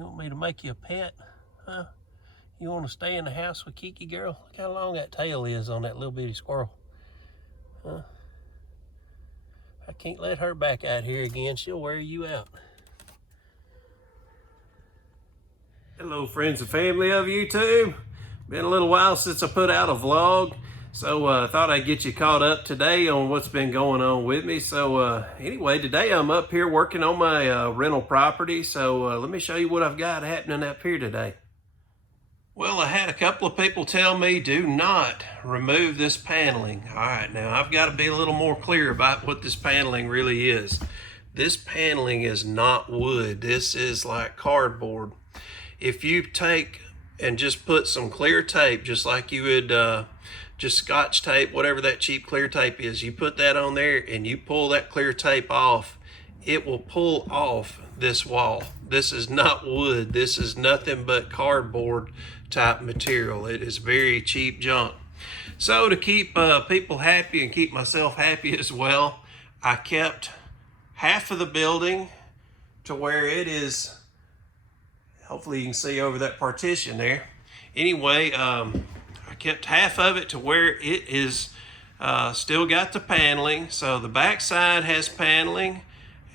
You want me to make you a pet? Huh? You want to stay in the house with Kiki, girl? Look how long that tail is on that little bitty squirrel. Huh? I can't let her back out here again. She'll wear you out. Hello, friends and family of YouTube. Been a little while since I put out a vlog, so I thought I'd get you caught up today on what's been going on with me. So anyway, today I'm up here working on my rental property. So let me show you what I've got happening up here today. Well, I had a couple of people tell me do not remove this paneling. All right, now I've got to be a little more clear about what this paneling really is. This paneling is not wood. This is like cardboard. If you take and just put some clear tape, just like you would just Scotch tape, whatever that cheap clear tape is, you put that on there and you pull that clear tape off, it will pull off this wall. This is not wood. This is nothing but cardboard type material. It is very cheap junk. So to keep people happy and keep myself happy as well, I kept half of the building to where it is, hopefully you can see over that partition there. Anyway, I kept half of it to where it is still got the paneling. So the back side has paneling,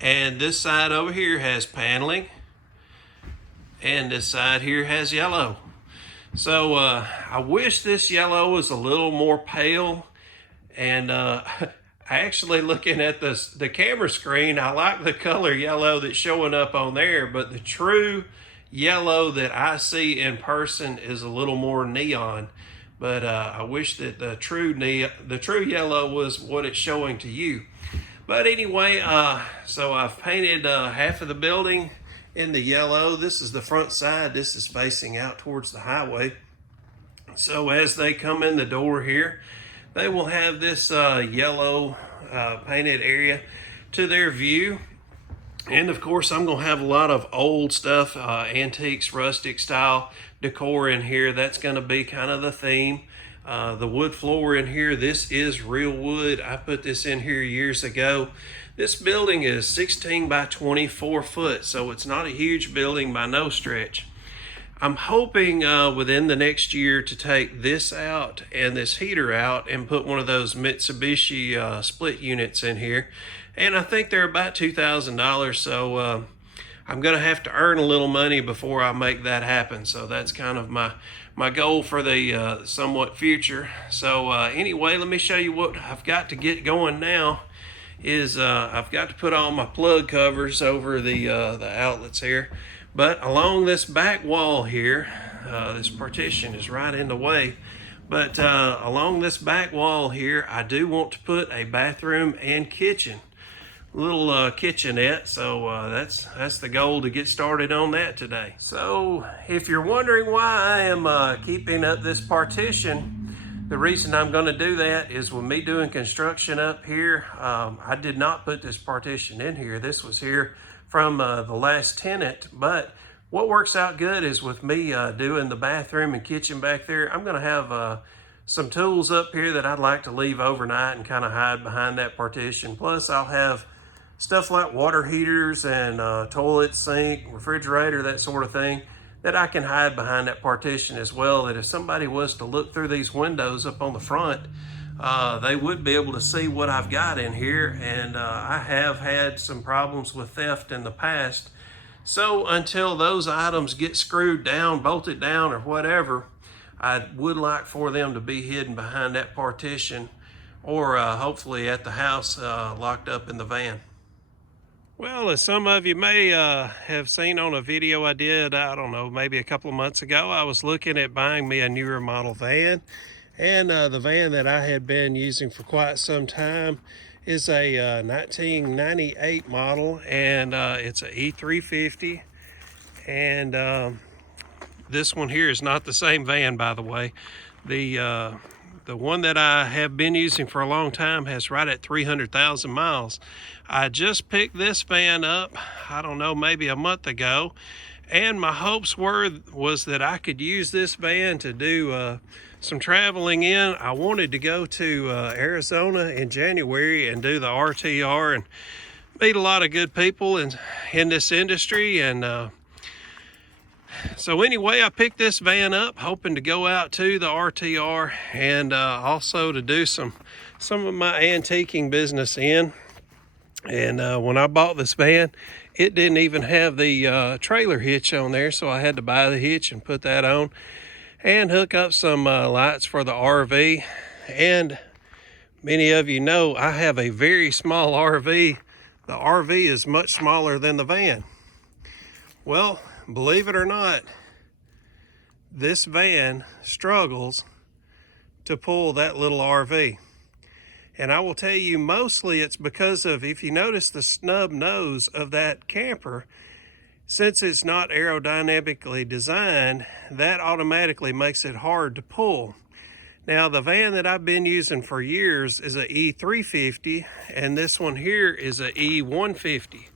and this side over here has paneling, and this side here has yellow. So I wish this yellow was a little more pale, and actually looking at the camera screen, I like the color yellow that's showing up on there, but the true yellow that I see in person is a little more neon. But I wish that the true yellow was what it's showing to you. But anyway, so I've painted half of the building in the yellow. This is the front side. This is facing out towards the highway. So as they come in the door here, they will have this yellow painted area to their view. And of course, I'm going to have a lot of old stuff, antiques, rustic style decor in here. That's going to be kind of the theme. The wood floor in here, this is real wood. I put this in here years ago. This building is 16 by 24 foot, so it's not a huge building by no stretch. I'm hoping within the next year to take this out and this heater out and put one of those Mitsubishi split units in here. And I think they're about $2,000, so I'm going to have to earn a little money before I make that happen. So that's kind of my goal for the somewhat future. So anyway, let me show you what I've got to get going now. Is I've got to put all my plug covers over the outlets here. But along this back wall here, this partition is right in the way. But along this back wall here, I do want to put a bathroom and kitchen. Little kitchenette, so that's the goal to get started on that today. So if you're wondering why I am keeping up this partition, the reason I'm going to do that is with me doing construction up here, I did not put this partition in here. This was here from the last tenant, but what works out good is with me doing the bathroom and kitchen back there, I'm going to have some tools up here that I'd like to leave overnight and kind of hide behind that partition. Plus I'll have stuff like water heaters and toilet, sink, refrigerator, that sort of thing that I can hide behind that partition as well, that if somebody was to look through these windows up on the front, they would be able to see what I've got in here. And I have had some problems with theft in the past. So until those items get screwed down, bolted down, or whatever, I would like for them to be hidden behind that partition, or hopefully at the house locked up in the van. Well, as some of you may have seen on a video I did, I don't know, maybe a couple of months ago, I was looking at buying me a newer model van. And the van that I had been using for quite some time is a 1998 model, and it's an E350. And this one here is not the same van, by the way. The one that I have been using for a long time has right at 300,000 miles. I just picked this van up, I don't know, maybe a month ago, and my hopes was that I could use this van to do some traveling in. I wanted to go to Arizona in January and do the RTR and meet a lot of good people in this industry, and So anyway, I picked this van up hoping to go out to the RTR and also to do some of my antiquing business in. And when I bought this van, it didn't even have the trailer hitch on there, so I had to buy the hitch and put that on and hook up some lights for the RV. And many of you know I have a very small RV. The RV is much smaller than the van. Well, believe it or not, this van struggles to pull that little RV. And I will tell you, mostly it's because of, if you notice the snub nose of that camper, since it's not aerodynamically designed, that automatically makes it hard to pull. Now, the van that I've been using for years is a E350, and this one here is a E150.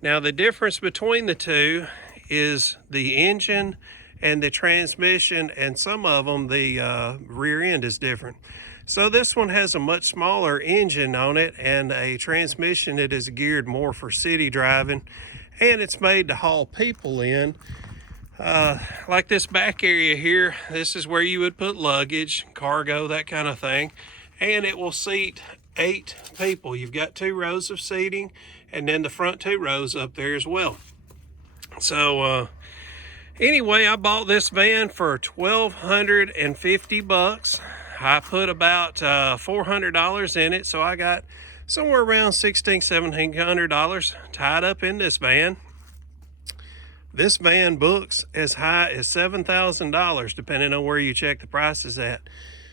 Now, the difference between the two is the engine and the transmission, and some of them, the rear end is different. So this one has a much smaller engine on it and a transmission that is geared more for city driving, and it's made to haul people in. Like this back area here, this is where you would put luggage, cargo, that kind of thing, and it will seat 8 people. You've got 2 rows of seating, and then the front 2 rows up there as well. So anyway, I bought this van for $1,250. I put about $400 in it, so I got somewhere around $1,700 tied up in this van. This van books as high as $7,000 depending on where you check the prices at.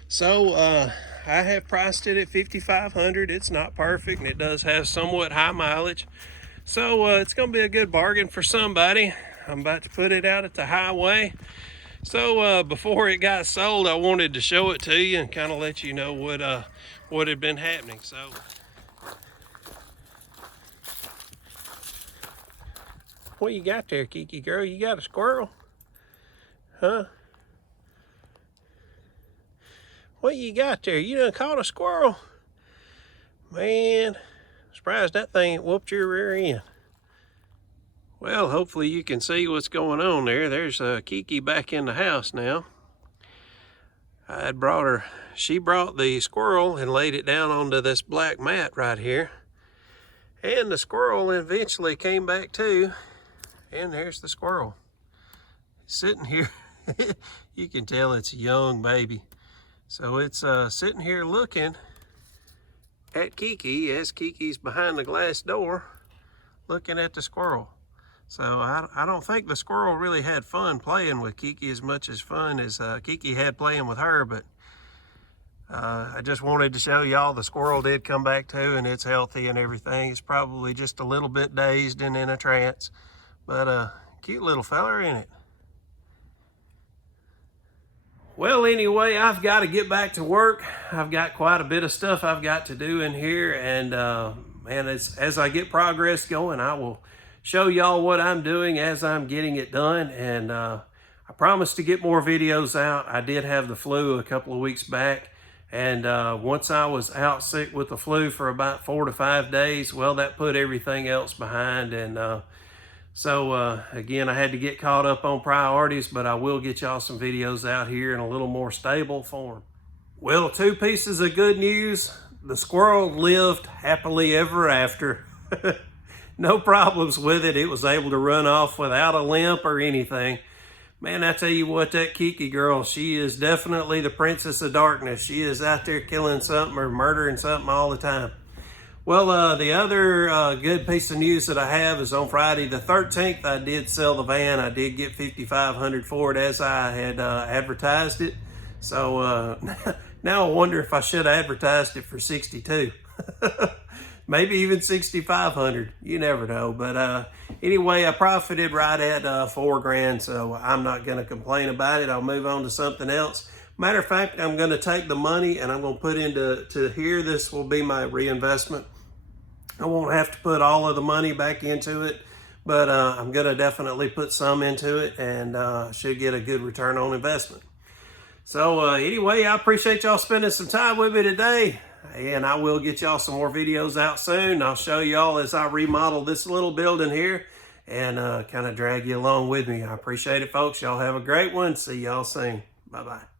So I have priced it at $5,500. It's not perfect, and it does have somewhat high mileage, so it's going to be a good bargain for somebody. I'm about to put it out at the highway. So before it got sold, I wanted to show it to you and kind of let you know what had been happening. So what you got there, Kiki girl? You got a squirrel? Huh? What you got there? You done caught a squirrel? Man, surprised that thing ain't whooped your rear end. Well, hopefully you can see what's going on there. There's Kiki back in the house now. I had brought her, she brought the squirrel and laid it down onto this black mat right here. And the squirrel eventually came back too. And there's the squirrel. Sitting here, you can tell it's a young baby. So it's sitting here looking at Kiki as Kiki's behind the glass door, looking at the squirrel. So I don't think the squirrel really had fun playing with Kiki as much as fun as Kiki had playing with her, but I just wanted to show y'all the squirrel did come back too, and it's healthy and everything. It's probably just a little bit dazed and in a trance, but cute little feller, ain't it? Well, anyway, I've got to get back to work. I've got quite a bit of stuff I've got to do in here, and man, as I get progress going, I will show y'all what I'm doing as I'm getting it done. And I promise to get more videos out. I did have the flu a couple of weeks back, and once I was out sick with the flu for about 4 to 5 days, well, that put everything else behind. And so again, I had to get caught up on priorities, but I will get y'all some videos out here in a little more stable form. Well, 2 pieces of good news. The squirrel lived happily ever after. No problems with it. It was able to run off without a limp or anything. Man, I tell you what, that Kiki girl, she is definitely the princess of darkness. She is out there killing something or murdering something all the time. Well, the other good piece of news that I have is on Friday the 13th, I did sell the van. I did get $5,500 for it as I had advertised it. So now I wonder if I should have advertised it for $62,000. Maybe even $6,500. You never know. But anyway, I profited right at $4,000, so I'm not going to complain about it. I'll move on to something else. Matter of fact, I'm going to take the money and I'm going to put into here. This will be my reinvestment. I won't have to put all of the money back into it, but I'm going to definitely put some into it, and should get a good return on investment. So anyway, I appreciate y'all spending some time with me today. And I will get y'all some more videos out soon. I'll show y'all as I remodel this little building here. and kind of drag you along with me. I appreciate it, folks. Y'all have a great one. See y'all soon. Bye-bye.